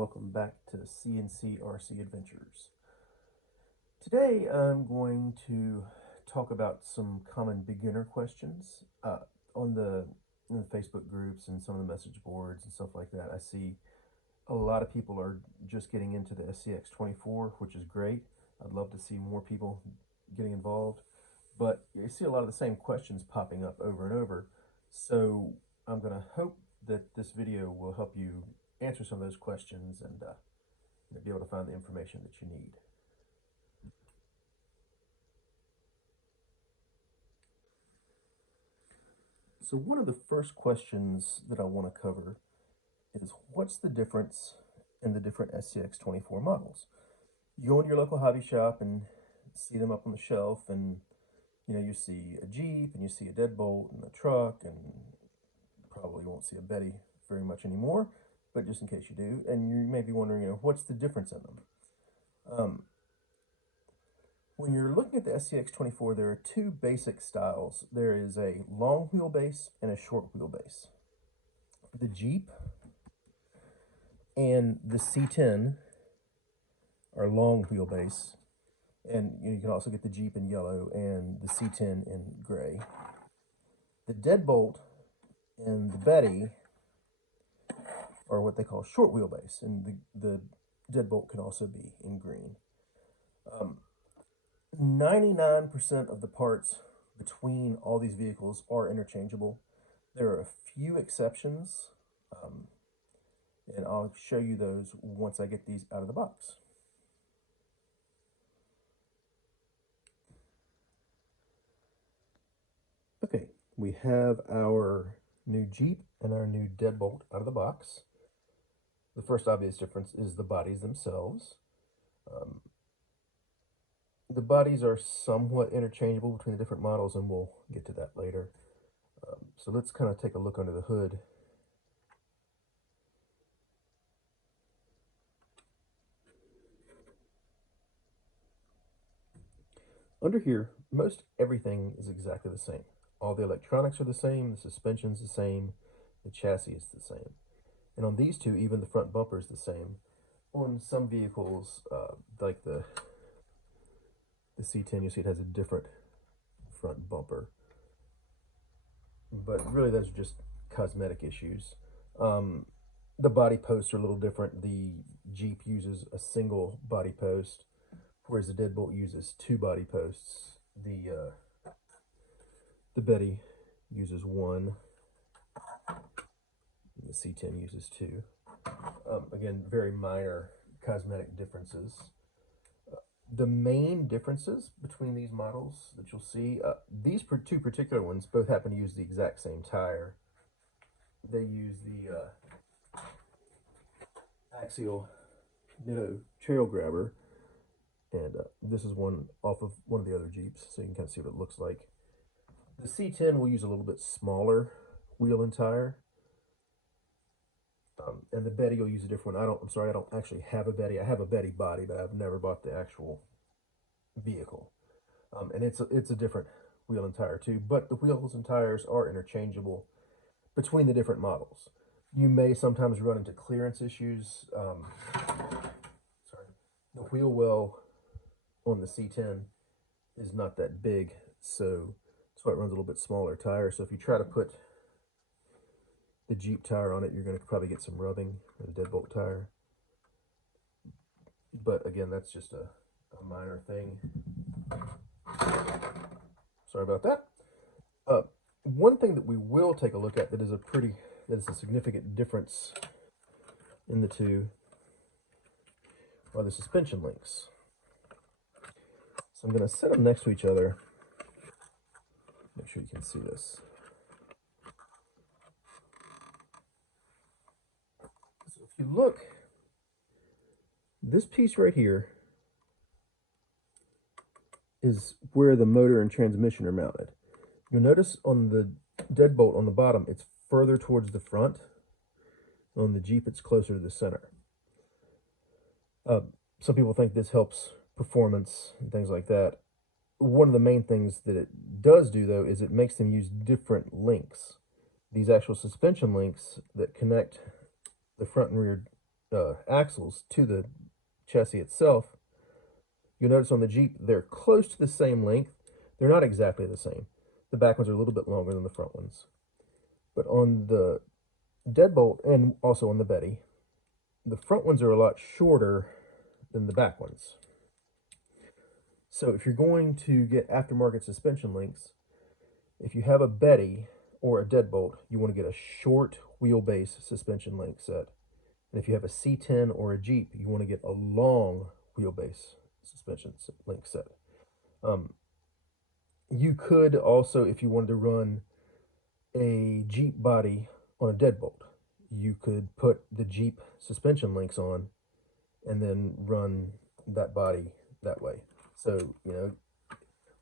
welcome back to C&C RC Adventures. Today I'm going to talk about some common beginner questions on in the Facebook groups and some of the message boards and stuff like that. I see a lot of people are just getting into the SCX24, which is great. I'd love to see more people getting involved, but you see a lot of the same questions popping up over and over. So I'm going to hope that this video will help you answer some of those questions and be able to find the information that you need. So one of the first questions that I want to cover is what's the difference in the different SCX24 models? You go into your local hobby shop and see them up on the shelf, and you see a Jeep and you see a deadbolt and a truck, and probably won't see a Betty very much anymore, but just in case you do, and you may be wondering, what's the difference in them? When you're looking at the SCX24, there are two basic styles. There is a long wheelbase and a short wheelbase. The Jeep and the C10 are long wheelbase, and you can also get the Jeep in yellow and the C10 in gray. The deadbolt and the Betty are what they call short wheelbase, and the deadbolt can also be in green. 99% of the parts between all these vehicles are interchangeable. There are a few exceptions, and I'll show you those once I get these out of the box. Okay, we have our new Jeep and our new deadbolt out of the box. The first obvious difference is the bodies themselves. The bodies are somewhat interchangeable between the different models, and we'll get to that later. So let's kind of take a look under the hood. Under here, most everything is exactly the same. All the electronics are the same, the suspension's the same, the chassis is the same. And on these two, even the front bumper is the same. On some vehicles, like the C10, you see it has a different front bumper. But really, those are just cosmetic issues. The body posts are a little different. The Jeep uses a single body post, whereas the deadbolt uses two body posts. The Betty uses one. The C10 uses two. Again, very minor cosmetic differences. The main differences between these models that you'll see, these two particular ones both happen to use the exact same tire. They use the Axial trail grabber, and this is one off of one of the other Jeeps, so you can kind of see what it looks like. The C10 will use a little bit smaller wheel and tire, and the Betty will use a different one. I'm sorry, I don't actually have a Betty. I have a Betty body, but I've never bought the actual vehicle. And it's a different wheel and tire too, but the wheels and tires are interchangeable between the different models. You may sometimes run into clearance issues. The wheel well on the C10 is not that big, so that's why it runs a little bit smaller tire. So if you try to put the Jeep tire on it, you're going to probably get some rubbing with the deadbolt tire. But again, that's just a minor thing. Sorry about that. One thing that we will take a look at that is a significant difference in the two are the suspension links. So I'm going to set them next to each other. Make sure you can see this. So if you look, this piece right here is where the motor and transmission are mounted. You'll notice on the deadbolt on the bottom, it's further towards the front. On the Jeep, it's closer to the center. Some people think this helps performance and things like that. One of the main things that it does do, though, is it makes them use different links. These actual suspension links that connect the front and rear axles to the chassis itself, you'll notice on the Jeep they're close to the same length. They're not exactly the same. The back ones are a little bit longer than the front ones. But on the deadbolt and also on the Betty, the front ones are a lot shorter than the back ones. So if you're going to get aftermarket suspension links, if you have a Betty or a deadbolt, you want to get a short wheelbase suspension link set. And if you have a C10 or a Jeep, you want to get a long wheelbase suspension link set. You could also, if you wanted to run a Jeep body on a deadbolt, you could put the Jeep suspension links on and then run that body that way. So, you know,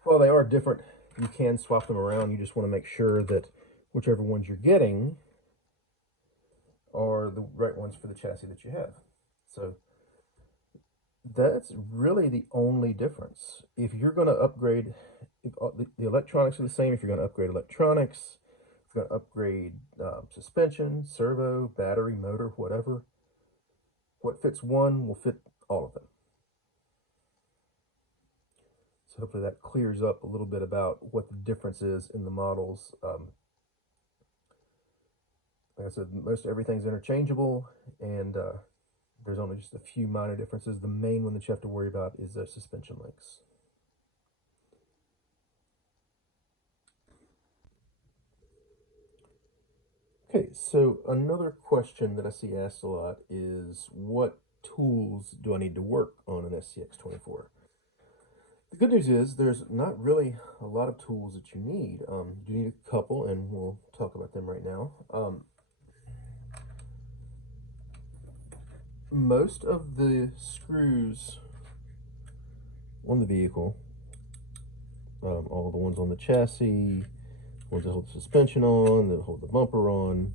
while they are different, you can swap them around. You just want to make sure that whichever ones you're getting are the right ones for the chassis that you have. So that's really the only difference. If you're going to upgrade, the electronics are the same. If you're going to upgrade electronics, if you're going to upgrade suspension, servo, battery, motor, whatever, what fits one will fit all of them. So hopefully that clears up a little bit about what the difference is in the models. Like I said, most everything's interchangeable, and there's only just a few minor differences. The main one that you have to worry about is the suspension links. Okay, so another question that I see asked a lot is, what tools do I need to work on an SCX24? The good news is there's not really a lot of tools that you need. You do need a couple, and we'll talk about them right now. Most of the screws on the vehicle, all the ones on the chassis, ones that hold the suspension on, that hold the bumper on,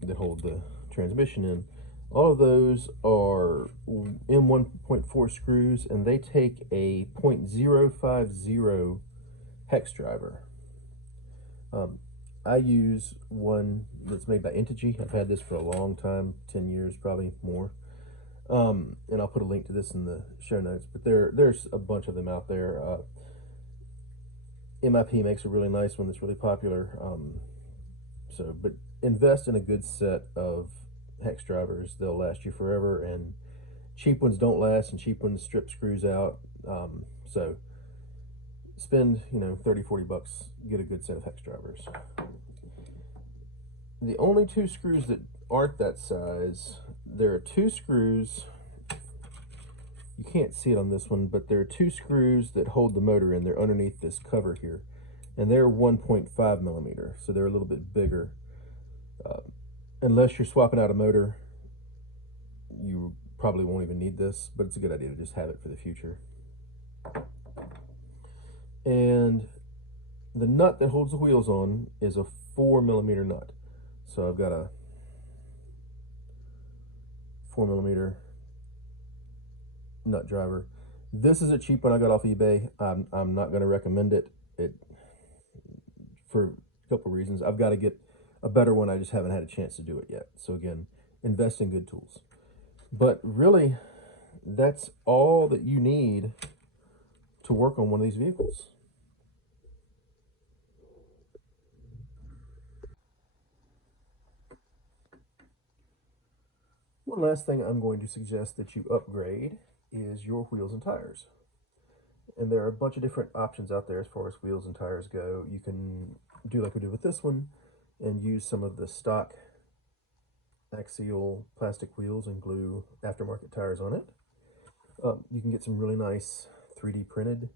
that hold the transmission in, all of those are M1.4 screws, and they take a 0.050 hex driver. I use one that's made by Integy. I've had this for a long time, 10 years, probably more. And I'll put a link to this in the show notes, but there's a bunch of them out there. MIP makes a really nice one that's really popular. But invest in a good set of hex drivers. They'll last you forever, and cheap ones don't last, and cheap ones strip screws out. So spend, 30, 40 bucks, get a good set of hex drivers. The only two screws that aren't that size, there are two screws, you can't see it on this one, but there are two screws that hold the motor in. They're underneath this cover here, and they're 1.5 millimeter, so they're a little bit bigger. Unless you're swapping out a motor, you probably won't even need this, but it's a good idea to just have it for the future. And the nut that holds the wheels on is a 4 millimeter nut. So I've got a 4 millimeter nut driver. This is a cheap one I got off eBay. I'm not going to recommend it. For a couple of reasons. I've got to get a better one. I just haven't had a chance to do it yet. So again, invest in good tools. But really, that's all that you need to work on one of these vehicles. One last thing I'm going to suggest that you upgrade is your wheels and tires. And there are a bunch of different options out there as far as wheels and tires go. You can do like we did with this one and use some of the stock Axial plastic wheels and glue aftermarket tires on it. You can get some really nice 3D printed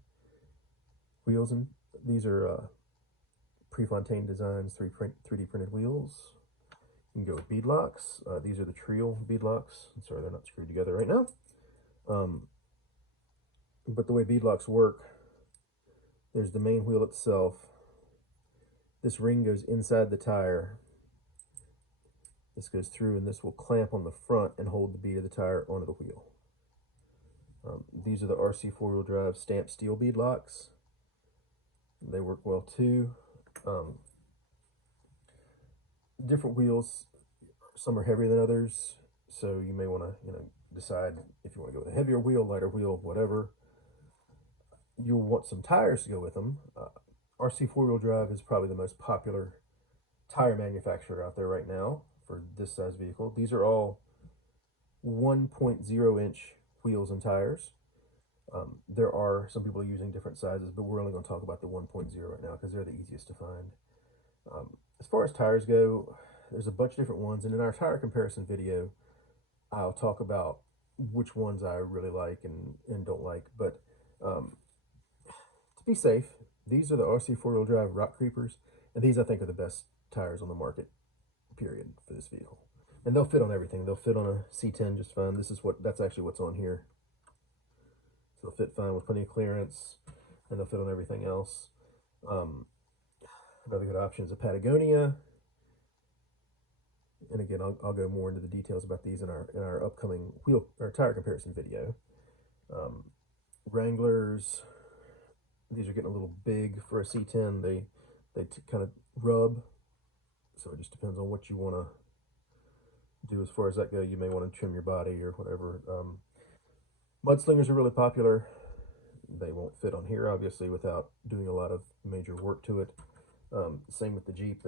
wheels, and these are Prefontaine Designs 3D printed wheels. You can go with bead locks. These are the trio bead locks. I'm sorry, they're not screwed together right now. But the way bead locks work, there's the main wheel itself. This ring goes inside the tire. This goes through, and this will clamp on the front and hold the bead of the tire onto the wheel. These are the RC four-wheel drive stamped steel bead locks. They work well too. Different wheels Some are heavier than others, so you may want to, decide if you want to go with a heavier wheel, lighter wheel, whatever. You'll want some tires to go with them. RC four-wheel drive is probably the most popular tire manufacturer out there right now for this size vehicle. These are all 1.0 inch wheels and tires. There are some people using different sizes, but we're only going to talk about the 1.0 right now because they're the easiest to find. As far as tires go, there's a bunch of different ones, and in our tire comparison video, I'll talk about which ones I really like and don't like. But to be safe, these are the RC four-wheel drive Rock Creepers, and these I think are the best tires on the market, period, for this vehicle. And they'll fit on everything. They'll fit on a C10 just fine. That's actually what's on here. So they'll fit fine with plenty of clearance, and they'll fit on everything else. Another good option is a Patagonia. And again, I'll go more into the details about these in our upcoming wheel or tire comparison video. Wranglers, these are getting a little big for a C10. They kind of rub, so it just depends on what you want to do as far as that go. You may want to trim your body or whatever. Mudslingers are really popular. They won't fit on here, obviously, without doing a lot of major work to it. Same with the Jeep.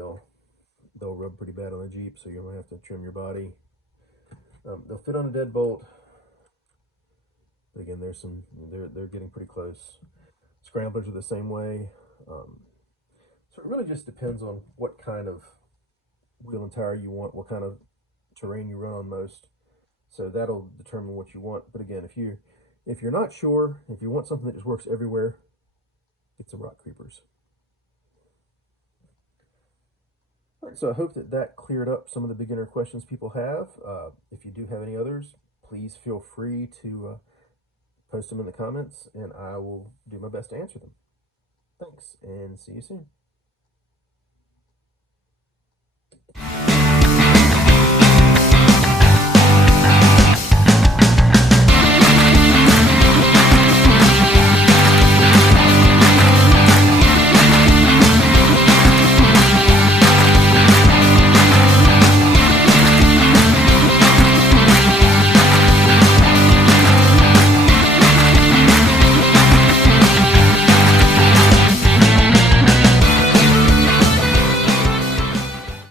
They'll rub pretty bad on a Jeep, so you're going to have to trim your body. They'll fit on a deadbolt. But again, they're getting pretty close. Scramblers are the same way. So it really just depends on what kind of wheel and tire you want, what kind of terrain you run on most. So that'll determine what you want. But again, if you're not sure, if you want something that just works everywhere, get some Rock Creepers. All right, so I hope that cleared up some of the beginner questions people have. If you do have any others, please feel free to post them in the comments, and I will do my best to answer them. Thanks, and see you soon.